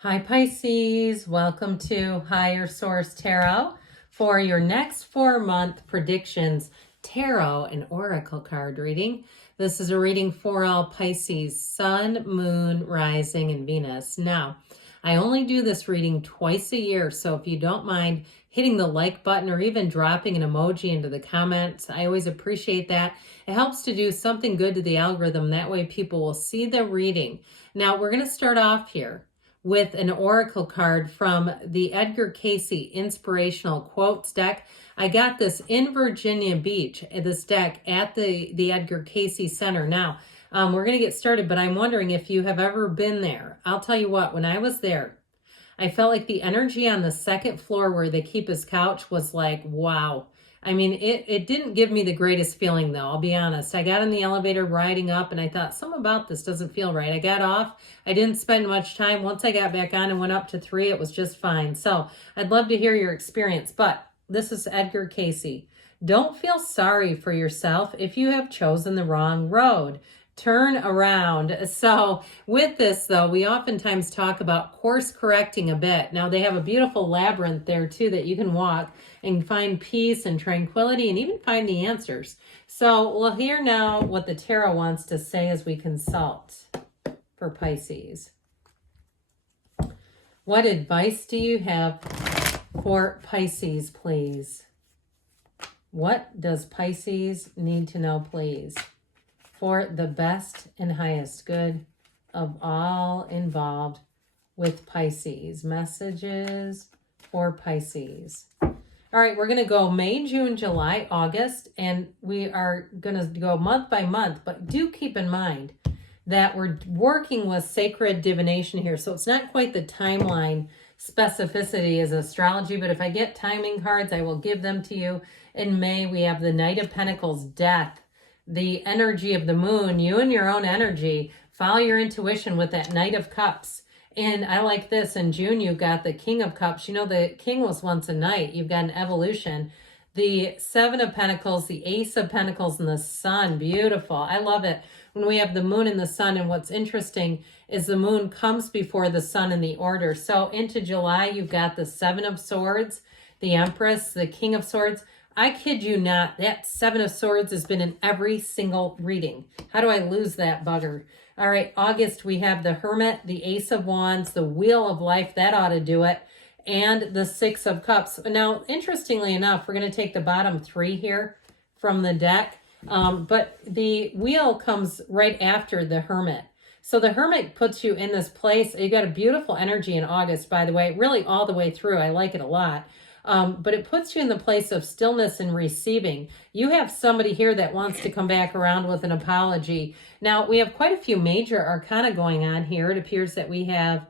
Hi Pisces, welcome to Higher Source Tarot for your next 4-month predictions tarot and oracle card reading. This is a reading for all Pisces, Sun, Moon, Rising, and Venus. Now, I only do this reading twice a year, so if you don't mind hitting the like button or even dropping an emoji into the comments, I always appreciate that. It helps to do something good to the algorithm. That way people will see the reading. Now, we're going to start off here with an oracle card from the Edgar Cayce Inspirational Quotes deck. I got this in Virginia Beach, this deck at the Edgar Cayce Center. Now, we're going to get started, but I'm wondering if you have ever been there. I'll tell you what, when I was there, I felt like the energy on the second floor where they keep his couch was like, wow. I mean, it didn't give me the greatest feeling, though, I'll be honest. I got in the elevator riding up, and I thought, something about this doesn't feel right. I got off. I didn't spend much time. Once I got back on and went up to 3, it was just fine. So I'd love to hear your experience, but this is Edgar Cayce. Don't feel sorry for yourself if you have chosen the wrong road. Turn around. So with this, though, we oftentimes talk about course correcting a bit. Now, they have a beautiful labyrinth there, too, that you can walk and find peace and tranquility and even find the answers. So we'll hear now what the tarot wants to say as we consult for Pisces. What advice do you have for Pisces, please? What does Pisces need to know, please? For the best and highest good of all involved with Pisces. Messages for Pisces. All right, we're going to go May, June, July, August, and we are going to go month by month, but do keep in mind that we're working with sacred divination here, so it's not quite the timeline specificity as astrology, but if I get timing cards, I will give them to you. In May, we have the Knight of Pentacles, death, the energy of the moon, you and your own energy. Follow your intuition with that Knight of Cups. And I like this. In June, you've got the King of Cups. You know, the King was once a knight. You've got an evolution. The Seven of Pentacles, the Ace of Pentacles, and the Sun. Beautiful. I love it when we have the moon and the sun. And what's interesting is the moon comes before the sun in the order. So into July, you've got the Seven of Swords, the Empress, the King of Swords. I kid you not, that Seven of Swords has been in every single reading. How do I lose that bugger? All right, August, we have the Hermit, the Ace of Wands, the Wheel of Life, that ought to do it, and the Six of Cups. Now, interestingly enough, we're going to take the bottom 3 here from the deck, but the Wheel comes right after the Hermit. So the Hermit puts you in this place. You got a beautiful energy in August, by the way, really all the way through. I like it a lot. But it puts you in the place of stillness and receiving. You have somebody here that wants to come back around with an apology. Now, we have quite a few major arcana going on here. It appears that we have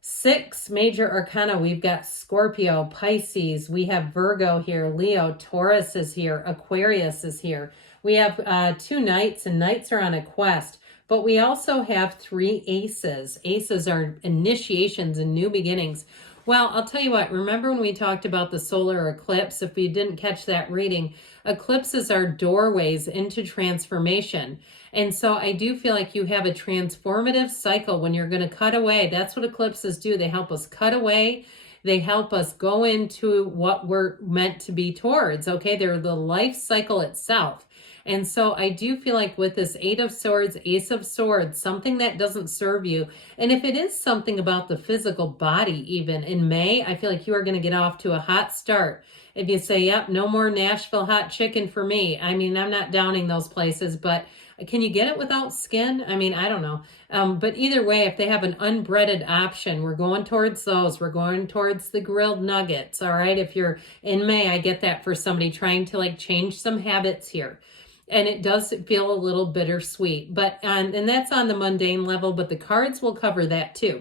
6 major arcana. We've got Scorpio, Pisces. We have Virgo here, Leo, Taurus is here, Aquarius is here. We have 2 knights, and knights are on a quest. But we also have 3 aces. Aces are initiations and new beginnings. Well, I'll tell you what, remember when we talked about the solar eclipse? If you didn't catch that reading, eclipses are doorways into transformation. And so I do feel like you have a transformative cycle when you're going to cut away. That's what eclipses do. They help us cut away. They help us go into what we're meant to be towards, okay? They're the life cycle itself. And so I do feel like with this 8 of Swords, Ace of Swords, something that doesn't serve you, and if it is something about the physical body even, in May, I feel like you are going to get off to a hot start. If you say, yep, no more Nashville hot chicken for me. I mean, I'm not downing those places, but can you get it without skin? I mean, I don't know. But either way, if they have an unbreaded option, we're going towards those. We're going towards the grilled nuggets, all right? If you're in May, I get that for somebody trying to like change some habits here. And it does feel a little bittersweet, but and that's on the mundane level, but the cards will cover that too.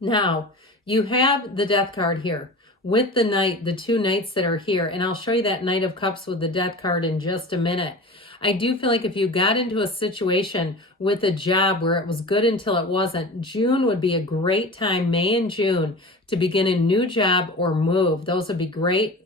Now, you have the Death card here with the Knight, the 2 knights that are here, and I'll show you that Knight of Cups with the Death card in just a minute. I do feel like if you got into a situation with a job where it was good until it wasn't, June would be a great time, May and June, to begin a new job or move. Those would be great.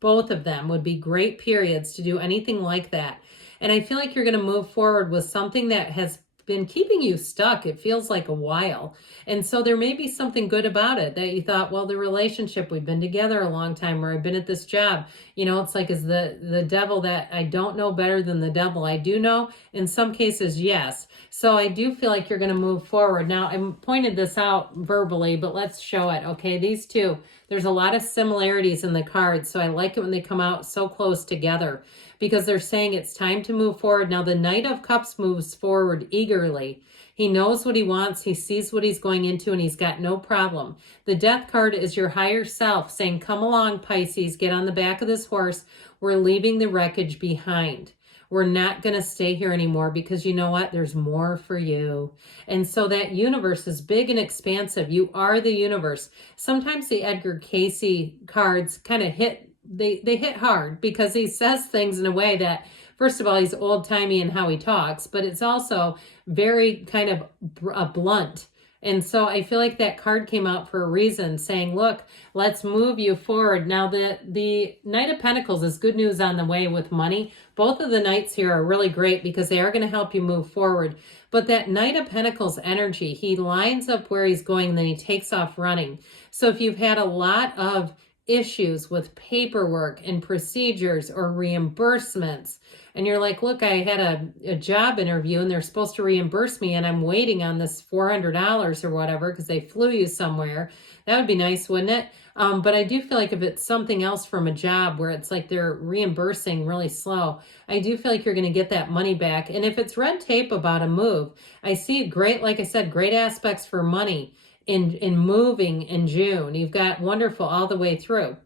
Both of them would be great periods to do anything like that. And I feel like you're going to move forward with something that has been keeping you stuck. It feels like a while. And so there may be something good about it that you thought, well, the relationship, we've been together a long time, or I've been at this job. You know, it's like, is the devil that I don't know better than the devil I do know? In some cases, yes. So I do feel like you're going to move forward. Now, I pointed this out verbally, but let's show it. Okay, these two, there's a lot of similarities in the cards. So I like it when they come out so close together, because they're saying it's time to move forward. Now, the Knight of Cups moves forward eagerly. He knows what he wants. He sees what he's going into, and he's got no problem. The Death card is your higher self saying, come along, Pisces, get on the back of this horse. We're leaving the wreckage behind. We're not going to stay here anymore, because you know what? There's more for you. And so that universe is big and expansive. You are the universe. Sometimes the Edgar Cayce cards kind of hit, they hit hard, because he says things in a way that, first of all, he's old-timey in how he talks, but it's also very kind of blunt. And so I feel like that card came out for a reason, saying, look, let's move you forward. Now, the Knight of Pentacles is good news on the way with money. Both of the Knights here are really great, because they are going to help you move forward. But that Knight of Pentacles energy, he lines up where he's going, and then he takes off running. So if you've had a lot of issues with paperwork and procedures or reimbursements, and you're like, look, I had a job interview and they're supposed to reimburse me, and I'm waiting on this $400 or whatever because they flew you somewhere. That would be nice, wouldn't it? But I do feel like if it's something else from a job where it's like they're reimbursing really slow, I do feel like you're going to get that money back. And if it's red tape about a move, I see great, like I said, great aspects for money in moving in June. You've got wonderful all the way through.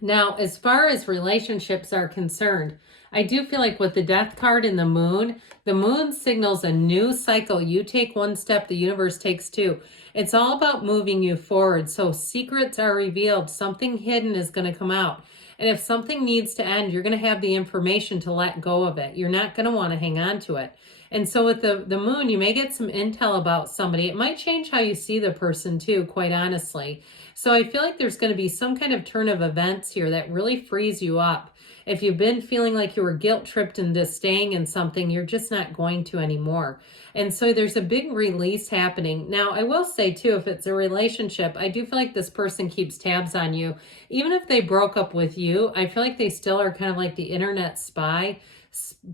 Now, as far as relationships are concerned, I do feel like with the Death card and the moon signals a new cycle. You take one step, the universe takes two. It's all about moving you forward. So secrets are revealed. Something hidden is going to come out. And if something needs to end, you're going to have the information to let go of it. You're not going to want to hang on to it. And so with the moon, you may get some intel about somebody. It might change how you see the person too, quite honestly. So I feel like there's going to be some kind of turn of events here that really frees you up. If you've been feeling like you were guilt-tripped into staying in something, you're just not going to anymore. And so there's a big release happening. Now, I will say too, if it's a relationship, I do feel like this person keeps tabs on you. Even if they broke up with you, I feel like they still are kind of like the internet spy,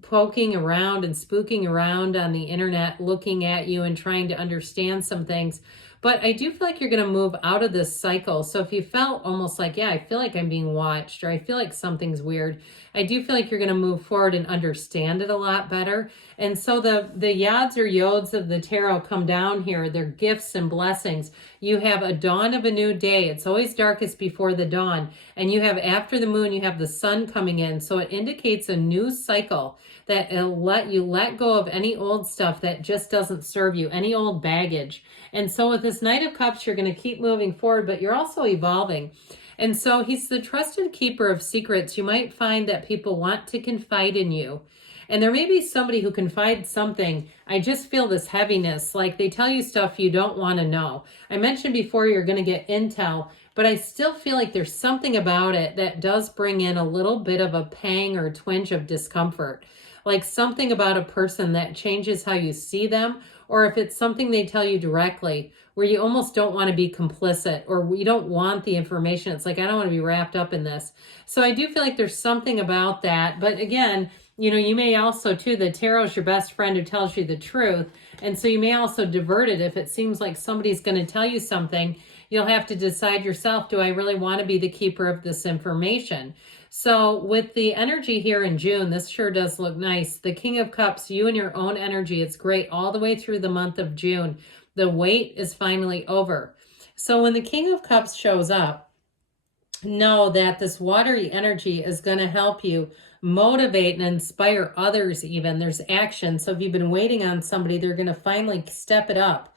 poking around and spooking around on the internet, looking at you and trying to understand some things. But I do feel like you're going to move out of this cycle. So if you felt almost like, yeah, I feel like I'm being watched, or I feel like something's weird, I do feel like you're going to move forward and understand it a lot better. And so the yads or yods of the tarot come down here. They're gifts and blessings. You have a dawn of a new day. It's always darkest before the dawn. And you have, after the moon, you have the sun coming in. So it indicates a new cycle that will let you let go of any old stuff that just doesn't serve you, any old baggage. And so with this Knight of Cups, you're going to keep moving forward, but you're also evolving. And so he's the trusted keeper of secrets. You might find that people want to confide in you. And there may be somebody who confides something. I just feel this heaviness, like they tell you stuff you don't want to know. I mentioned before you're going to get intel, but I still feel like there's something about it that does bring in a little bit of a pang or twinge of discomfort. Like something about a person that changes how you see them, or if it's something they tell you directly where you almost don't want to be complicit, or you don't want the information. It's like, I don't want to be wrapped up in this. So I do feel like there's something about that. But again, you know, you may also too, the tarot is your best friend who tells you the truth. And so you may also divert it if it seems like somebody's going to tell you something. You'll have to decide yourself, do I really want to be the keeper of this information? So with the energy here in June, this sure does look nice. The King of Cups, you and your own energy, it's great all the way through the month of June. The wait is finally over. So when the King of Cups shows up, know that this watery energy is going to help you motivate and inspire others even. There's action. So if you've been waiting on somebody, they're going to finally step it up.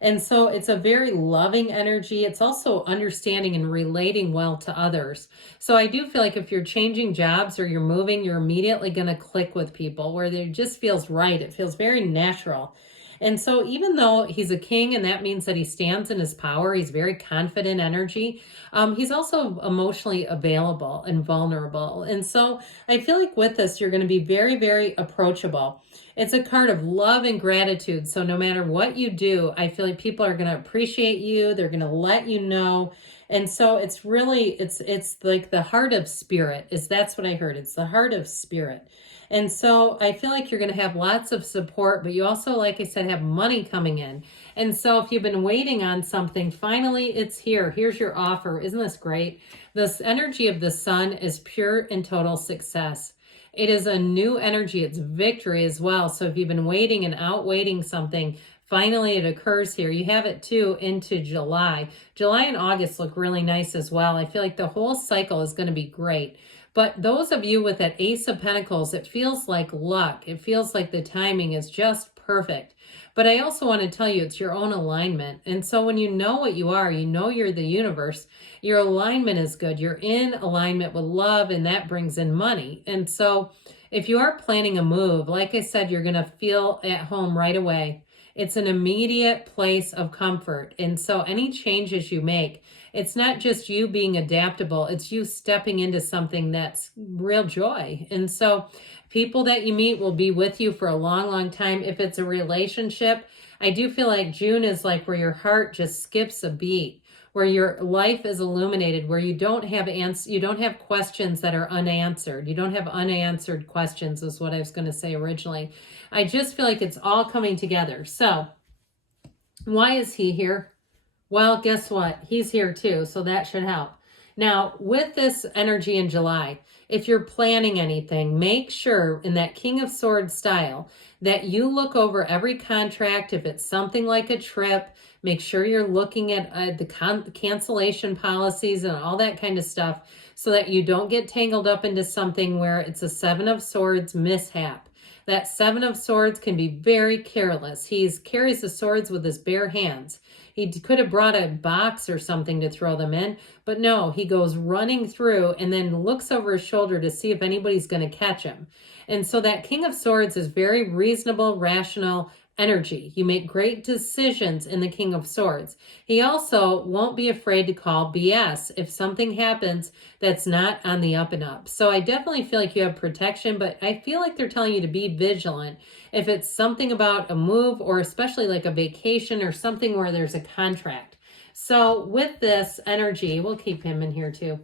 And so it's a very loving energy. It's also understanding and relating well to others. So I do feel like if you're changing jobs or you're moving, you're immediately going to click with people where it just feels right. It feels very natural. And so even though he's a king and that means that he stands in his power, he's very confident energy, he's also emotionally available and vulnerable. And so I feel like with this, you're going to be very, very approachable. It's a card of love and gratitude. So no matter what you do, I feel like people are going to appreciate you. They're going to let you know. And so it's really, it's like the heart of spirit is that's what I heard. It's the heart of spirit. And so I feel like you're going to have lots of support, but you also, like I said, have money coming in. And so if you've been waiting on something, finally it's here. Here's your offer. Isn't this great? This energy of the sun is pure and total success. It is a new energy. It's victory as well. So if you've been waiting and outwaiting something, finally it occurs here. You have it too into July. July and August look really nice as well. I feel like the whole cycle is going to be great. But those of you with that Ace of Pentacles, it feels like luck. It feels like the timing is just perfect. But I also want to tell you it's your own alignment. And so when you know what you are, you know you're the universe, your alignment is good. You're in alignment with love, and that brings in money. And so if you are planning a move, like I said, you're going to feel at home right away. It's an immediate place of comfort. And so any changes you make, it's not just you being adaptable, it's you stepping into something that's real joy. And so people that you meet will be with you for a long, long time. If it's a relationship, I do feel like June is like where your heart just skips a beat, where your life is illuminated, where you don't have questions that are unanswered. You don't have unanswered questions is what I was going to say originally. I just feel like it's all coming together. So why is he here? Well, guess what? He's here too, so that should help. Now, with this energy in July, if you're planning anything, make sure in that King of Swords style that you look over every contract. If it's something like a trip, make sure you're looking at the cancellation policies and all that kind of stuff so that you don't get tangled up into something where it's a Seven of Swords mishap. That Seven of Swords can be very careless. He carries the swords with his bare hands. He could have brought a box or something to throw them in, but no, he goes running through and then looks over his shoulder to see if anybody's going to catch him. And so that King of Swords is very reasonable, rational energy. You make great decisions in the King of Swords. He also won't be afraid to call BS if something happens that's not on the up and up. So I definitely feel like you have protection, but I feel like they're telling you to be vigilant if it's something about a move or especially like a vacation or something where there's a contract. So with this energy, we'll keep him in here too.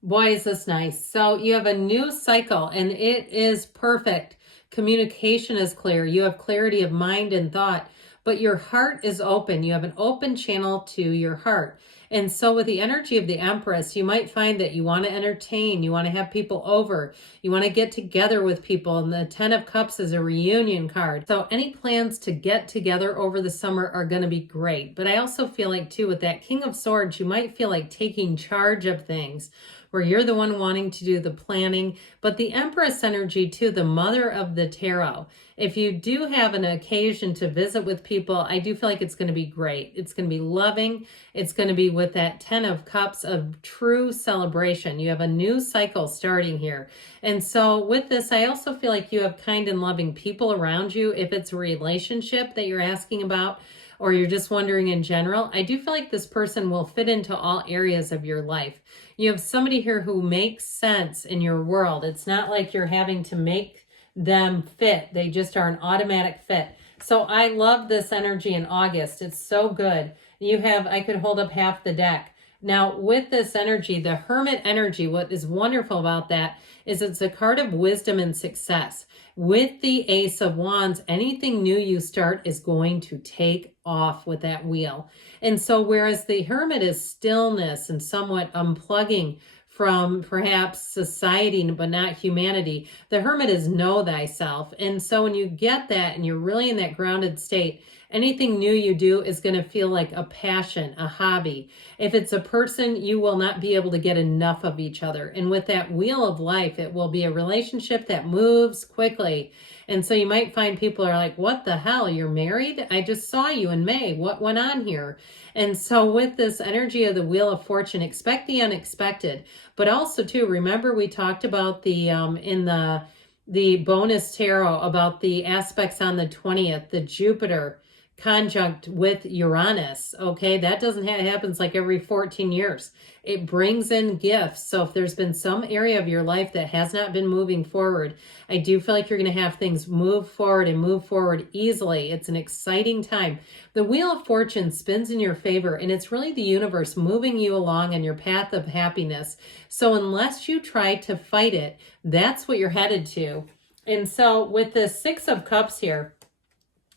Boy, is this nice. So you have a new cycle and it is perfect. Communication is clear. You have clarity of mind and thought, but your heart is open. You have an open channel to your heart. And so with the energy of the Empress, you might find that you want to entertain, you want to have people over, you want to get together with people. And the 10 of Cups is a reunion card. So any plans to get together over the summer are going to be great. But I also feel like too, with that King of Swords, you might feel like taking charge of things, where you're the one wanting to do the planning. But the Empress energy too, the mother of the tarot, if you do have an occasion to visit with people, I do feel like it's going to be great. It's going to be loving. It's going to be with that 10 of Cups of true celebration. You have a new cycle starting here. And so with this, I also feel like you have kind and loving people around you. If it's a relationship that you're asking about, or you're just wondering in general, I do feel like this person will fit into all areas of your life. You have somebody here who makes sense in your world. It's not like you're having to make them fit. They just are an automatic fit. So I love this energy in August. It's so good. You have, I could hold up half the deck. Now with this energy, the Hermit energy, what is wonderful about that is it's a card of wisdom and success. With the Ace of Wands, anything new you start is going to take off with that wheel. And so whereas the Hermit is stillness and somewhat unplugging from perhaps society but not humanity, the Hermit is know thyself. And so when you get that and you're really in that grounded state, anything new you do is going to feel like a passion, a hobby. If it's a person, you will not be able to get enough of each other. And with that wheel of life, it will be a relationship that moves quickly. And so you might find people are like, what the hell, you're married? I just saw you in May. What went on here? And so with this energy of the Wheel of Fortune, expect the unexpected. But also too, remember we talked about the in the the bonus tarot about the aspects on the 20th, the Jupiter conjunct with Uranus. Okay, that doesn't happens like every 14 years. It brings in gifts. So if there's been some area of your life that has not been moving forward, I do feel like you're going to have things move forward and move forward easily. It's an exciting time. The Wheel of Fortune spins in your favor, and it's really the universe moving you along on your path of happiness. So unless you try to fight it, that's what you're headed to. And so with the Six of Cups here,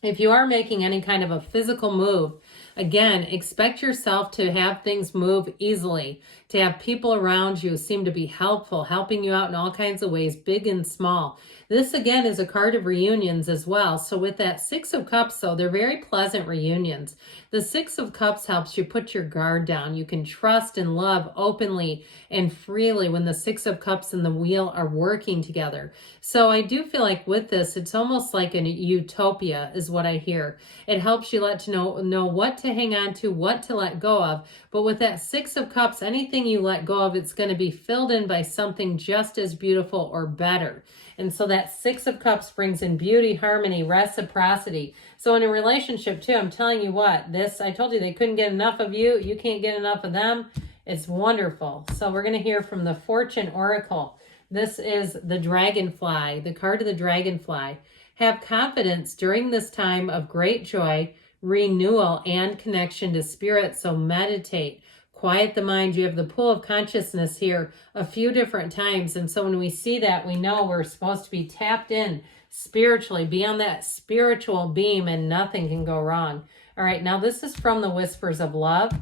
if you are making any kind of a physical move, again, expect yourself to have things move easily, to have people around you seem to be helpful, helping you out in all kinds of ways, big and small. This, again, is a card of reunions as well. So with that Six of Cups, though, they're very pleasant reunions. The Six of Cups helps you put your guard down. You can trust and love openly and freely when the Six of Cups and the Wheel are working together. So I do feel like with this, it's almost like a utopia is what I hear. It helps you know what to hang on to, what to let go of. But with that Six of Cups, anything you let go of, it's going to be filled in by something just as beautiful or better. And so that Six of Cups brings in beauty, harmony, reciprocity. So in a relationship too, I'm telling you what, I told you they couldn't get enough of you. You can't get enough of them. It's wonderful. So we're going to hear from the Fortune Oracle. This is the Dragonfly, the card of the Dragonfly. Have confidence during this time of great joy, renewal, and connection to spirit. So meditate. Quiet the mind. You have the pool of consciousness here a few different times. And so when we see that, we know we're supposed to be tapped in spiritually, be on that spiritual beam, and nothing can go wrong. All right, now this is from the Whispers of Love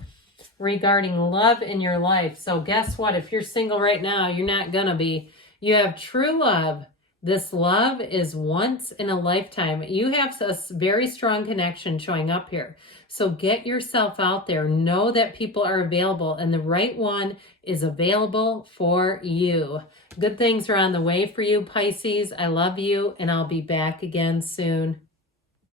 regarding love in your life. So guess what? If you're single right now, you're not going to be. You have true love. This love is once in a lifetime. You have a very strong connection showing up here. So get yourself out there. Know that people are available, and the right one is available for you. Good things are on the way for you, Pisces. I love you, and I'll be back again soon.